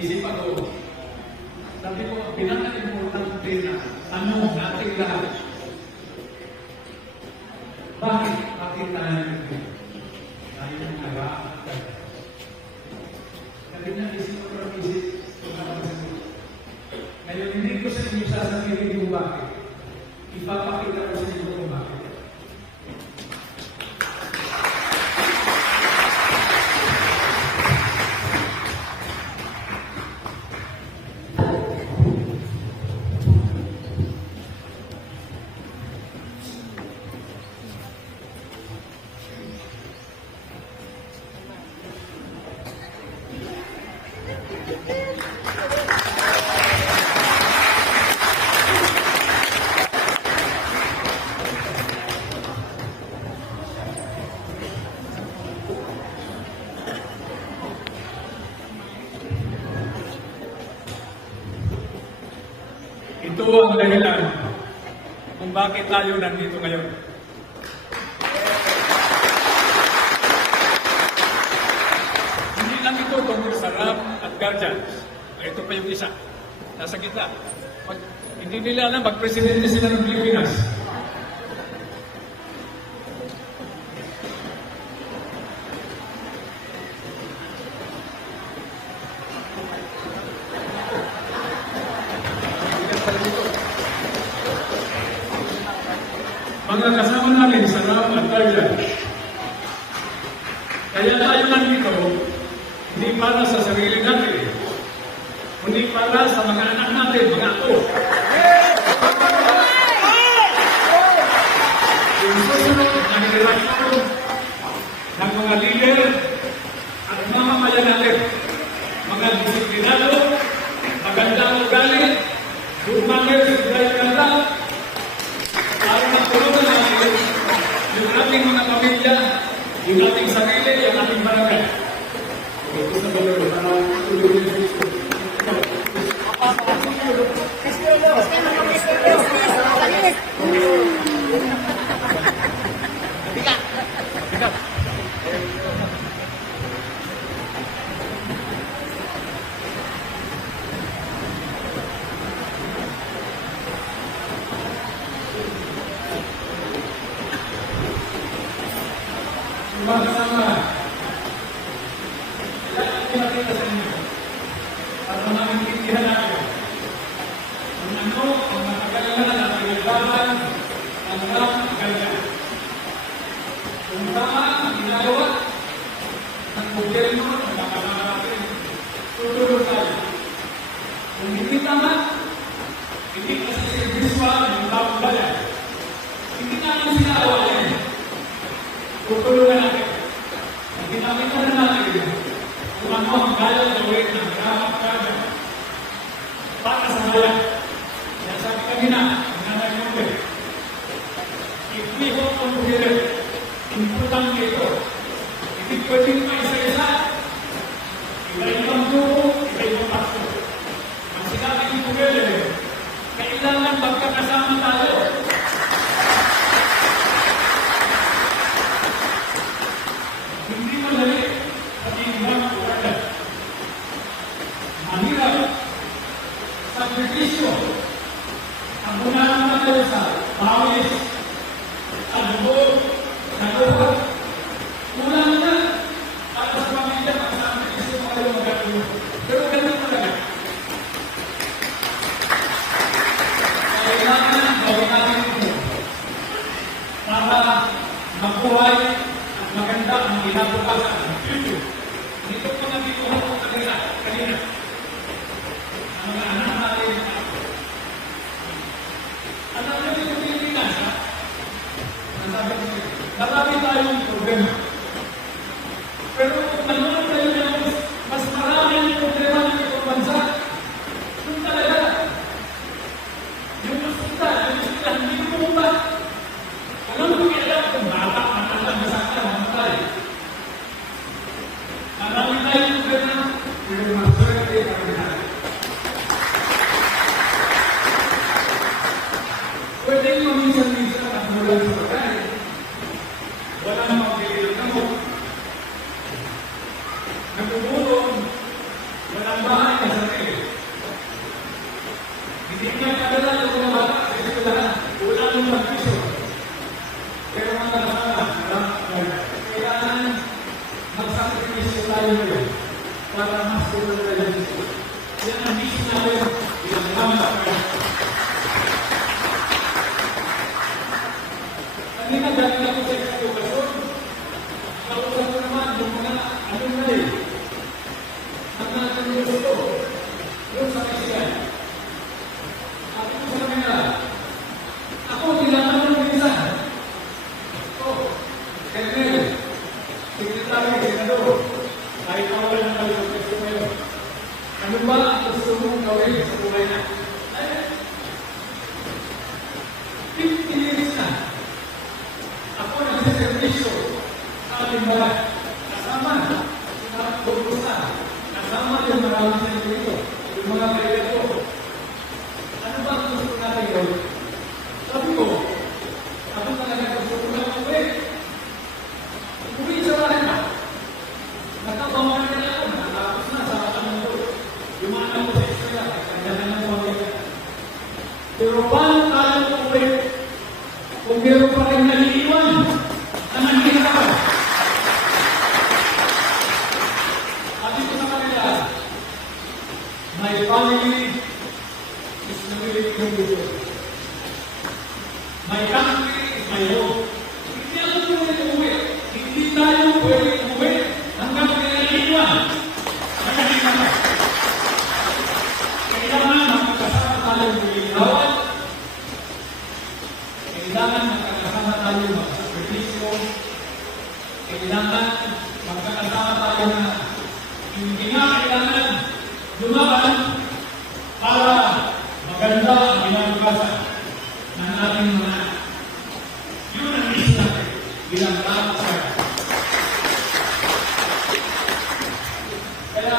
nag-isip ako. Sabi ko, pinaka-importante na tanong natin lahat. Bakit tayo nag-isip? Tayo ng nag-aakal. Kasi na-isip ko ng isip. Ngayon, hindi ko sa inyo sasabihin yung bakit. Ipapakita ko sa inyo kung bakit. Ito ang dahilan kung bakit tayo nandito ngayon. Hindi lang ito tungkol sa RAM at guardians. Ito pa yung isa. Nasa gitna. Hindi nila alam, mag-presidente sila ng Pilipinas. Mga kasama namin sa RAM at guardians. Kaya tayo nandito, hindi para sa sarili natin, kundi para sa mga anak natin, mga apo. Yung susunod na generasyon ng mga leader at mga mamayan natin, mga disiplinado, magandang ugali, good manners, good ganda, para matulungan natin yung ating mga pamilya, yung ating sarili, yung ating barangay. Ito sa balon, para tulungan natin. Sama-sama. Kailangan pinakita sa inyo para maintindihan natin kung ano ang nakagalaman at pinaglaban ang RAM at guardians. Kung tama ang ginagawa ng gobyerno ng mga natin, tutulong tayo. Kung hindi tama, hindi kasi serviswa ng taong bayan. Hindi namin sinagawa yan. Tutulungan natin. Ginamit na natin kung ano ang kaya gawin ng RAM at guardians para sa bayan. Kaya sabi kanina, ang nanay mo ba, if we hope on to hear it, importante ito. Hindi pwedeng maisa-isa. Iba-ibang grupo, iba-ibang pasto. Ang sinabi ni Pugele, kailangan magkakasama tayo. Hindi madali pati ibang uwalan. Mahirap, sakripisyo, ang unang natin sa pawis, adugo, nakuha. Kulang na, para sa pamilya, ang sakripisyo mo kayo magkakaroon. Pero ganun talaga. Kailangan gawin natin ito para mabuhay maganda ang kinabukasan ng future. Dito ko nabituhan ko kanina. Ang mga anak natin. Alam nyo dito Pilipinas, ha? Nasabi ko, marami tayong problema. Pero kung nanonood tayo ng mas maraming problema ng itong bansa, kung talaga, yung hospital, hindi mo ba? Alam mo kaya kung bata, matanda, masakta, mamatay. Marami tayong problema, pero maswerte kami natin. Pwede yung minsan-minsan at mula sa pagkain. Wala namang pilihan na mo. Nagugulong, walang bahay na para mas tulad tayo dito. Yan ang mission natin bilang mga kapatid. Kanina galing ako sa edukasyon. Kausap ko naman yung mga alumni. Ang natin gusto. Yung sa kasiyan. Ako sa kanila. Ako, kailangan ng minsan. Ako, Colonel, Secretary, Senador, kahit ako lang kami sa gusto ngayon. Ano ba ang gusto mong gawin sa buhay na? 50 years na. Ako nagsiservisyo sa ating balat. Kasama sa Burgusan. Kasama yung maraming sa dito. Yung mga kaibigan ko. Ano ba ang gusto natin gawin? Sabi ko, ako talaga gusto ko lang uwi. Uwi sa bahay na. Nakabaman na ako. Nakatapos na sa alam ko. Yung mga alam ko sa eskwela. Kaya na ng pamilya. Pero paano tayo uwi? Kung meron pa rin naliiwan na nanghihirapan. At ito sa kanila, my family is really good. My country is my home. Hindi ako pwede umuwi. Hindi tayo pwede umuwi hanggang naliiwan. Naliiwan. Kailangan magkakasama tayo mag-iiwan. Kailangan magkakasama tayo mag-sakripisyo. Kailangan magkakasama tayo na hindi nga kailangan lumaban para maganda ang ginagawa ng ating mga yun ang mission natin bilang tao sa kaya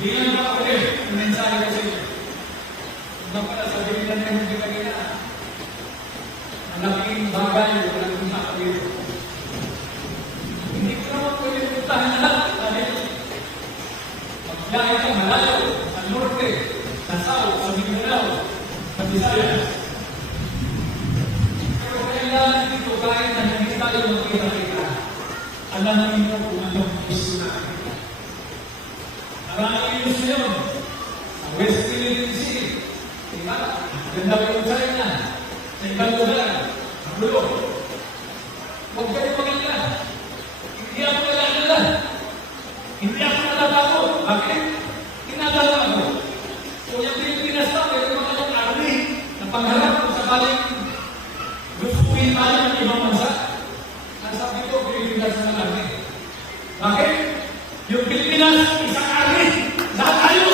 bilang mga kapatid ang mensahe ko sa inyo hanggang pala sabihin lang ng hindi kanina ang laking bagay o laking kapatid hindi ko naman pwede puntahan lahat dahil magbiyahe ka malayo sa norte, sa south, sa Mindanao, sa Visayas. Pero kailangan dito kahit na hindi tayo magkita-kita, alam ninyo kung anong gusto natin. Maraming news na yun. Sa West Philippine Sea, diba? Ganda ko yung China, sa ibang lugar, ang gulo. Huwag kayo maganda. Hindi ako nalala. Hindi ako natatakot. Bakit? Tinatala ako. So yung Pilipinas na, mayroon mga ng army na pangharap kung sakaling gustuin tayo ng ibang bansa. Nasabi ko, Pilipinas na army. Bakit? Yung Pilipinas, isang army. Lahat tayo.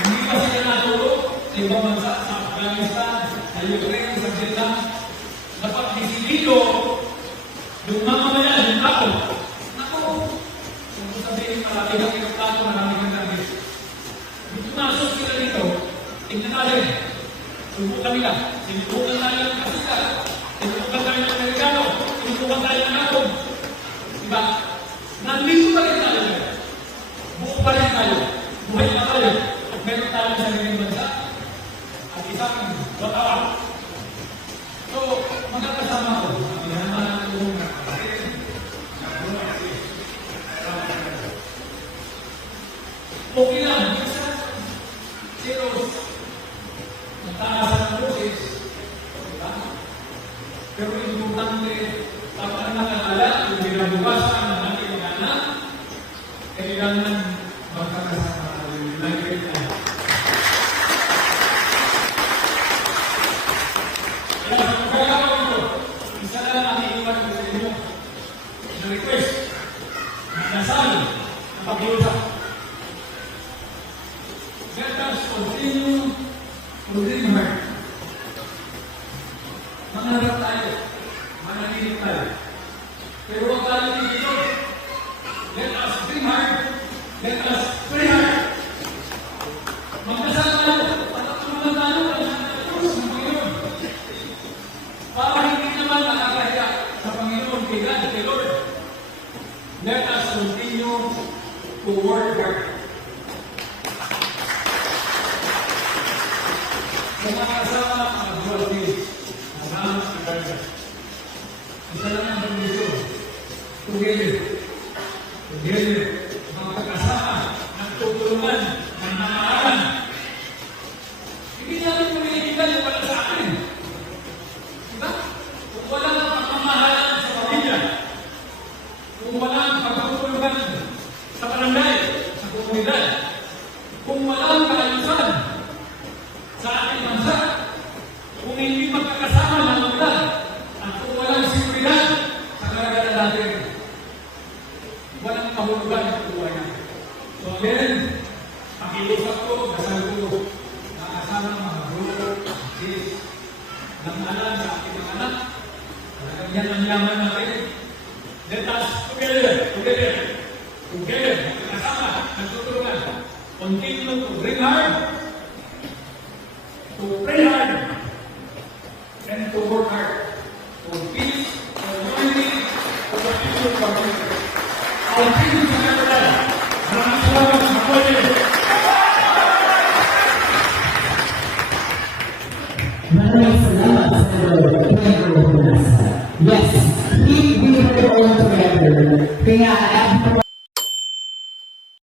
Hindi ba sila natulog sa ibang bansa, sa Afghanistan, sa Ukraine, sa Vietnam, dapat disiplino yung mga mayan, yung tao. Naku, kung sabihin marami kang pinagtato, marami kang namin. Kung pumasok sila dito, tingnan natin. Subukan nila. Sinubukan tayo ng kasika. Sinubukan tayo ng Amerikano. Sinubukan tayo ng Atong. Diba? Nandito pa rin tayo. Buo pa rin tayo. Buhay pa tayo. At meron tayo sa sariling bansa. At isang batawa. So, magkakasama ko. Okay lang, minsan, zero, nagtaasan ng boses, diba? Pero importante, dapat ang nakakala, yung binabukasan ng ating mga anak, kailangan magkakasama ng United Nations. Kaya sa pagkakawin ko, isa na lang ang iiwan ko sa inyo, na request, na nasal, na pag-iusap. Let us continue to dream hard. Mangarap tayo. Mananilip tayo. Pero huwag tayo dito. Let us dream hard. Let us pray hard. Magdasal tayo. Patutulungan tayo. Para hindi naman nakakahiya sa Panginoon kay God, kay Lord. Let us continue to work hard. Mga kasama, mga brothers, mga isa lang ang bandito. Together. together, magkakasama, nagtutulungan, nananaharan. Hindi namin pumiligitan yung wala sa akin. Diba? Kung wala ang pagmamahalan sa pamilya, kung wala ang pagtutulungan sa barangay, sa komunidad, kung wala ang kaayusan sa ating bansa, kung hindi magkakasama ng mga at kung walang seguridad sa karagatan natin, walang kahulugan ang buhay natin. So again, pakiusap ko, dasal ko, na kasama ng mga grupo, sis, ng alam sa ating mga anak, talagang yan ang yaman natin. Let us together, kasama, nagtutulungan, continue to bring hard, to pray hard, and to work hard for peace, for unity, for the future of our country. Our peace is never done. Maraming salamat sa mga Maraming salamat sa Pedro Bonasa. Yes, keep we all together. Kaya